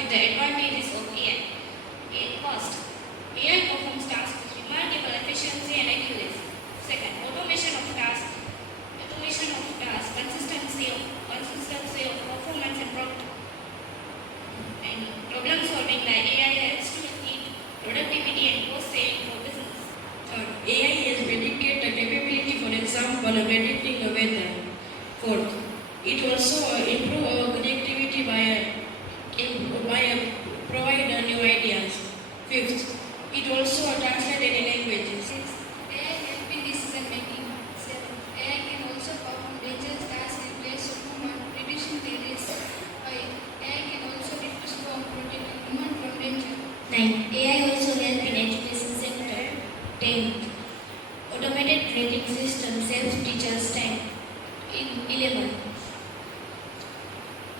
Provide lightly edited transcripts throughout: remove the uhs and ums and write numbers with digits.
with the advantages of AI. First, AI performs tasks with remarkable efficiency and accuracy. Second, automation of tasks, consistency of performance and problem solving. The AI helps to achieve productivity and cost saving for business. Third, AI has predicted capability, for example, predicting the weather. Fourth, it also improve our connectivity by provide new ideas. Fifth, it also translate any languages. AI help in decision making. 7. AI can also perform dangerous tasks in place of human, reducing the risk. 5. AI can also reduce harm, protecting human from danger. 9. AI also help in education sector. 10. Automated grading system saves teachers time. 11.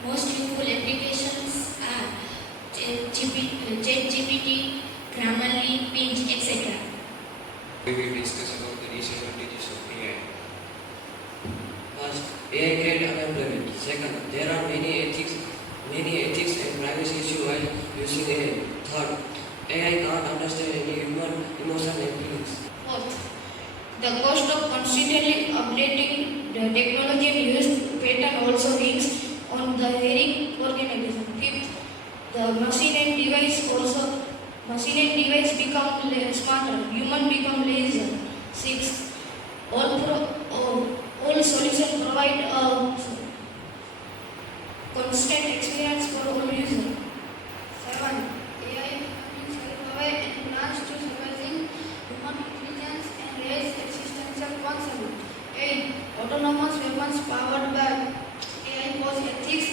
Most useful applications are ChatGPT, Grammarly, Pinch, etc. We will discuss about the disadvantages of AI. First, AI create unemployment. Second, there are many ethics and privacy issues while using AI. Third, AI can't understand any human emotion and feelings. Fourth, the cost of constantly updating the technology and use pattern also weighs on the hearing organism. Fifth, the machine and device become smarter, human become lazier. Sixth, all solutions provide a constant experience for all users. 7. AI brings self-aware and plans to surpassing human intelligence and raise existential concerns. 8. Autonomous weapons powered by AI pose ethics